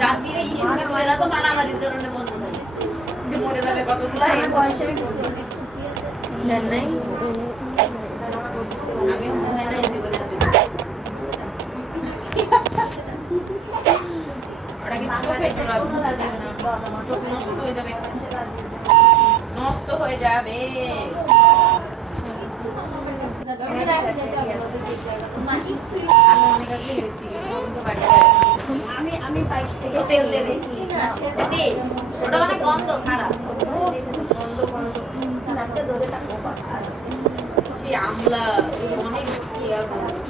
জাতীয় ইস্যু কিন্তু এরা তো মারামারির কারণে বন্ধ হয়ে গেছে যে মরে যাবে কতগুলো নাই আমিও মনে হয় না জীবনে ওটা কি চোখে চোখ নষ্ট হয়ে যাবে নষ্ট হয়ে যাবে আমি 22 থেকে তেল দিয়েছি ওটা অনেক গন্ধ খারাপ গন্ধ গন্ধ সেই আমলা অনেক ইয়া গন্ধ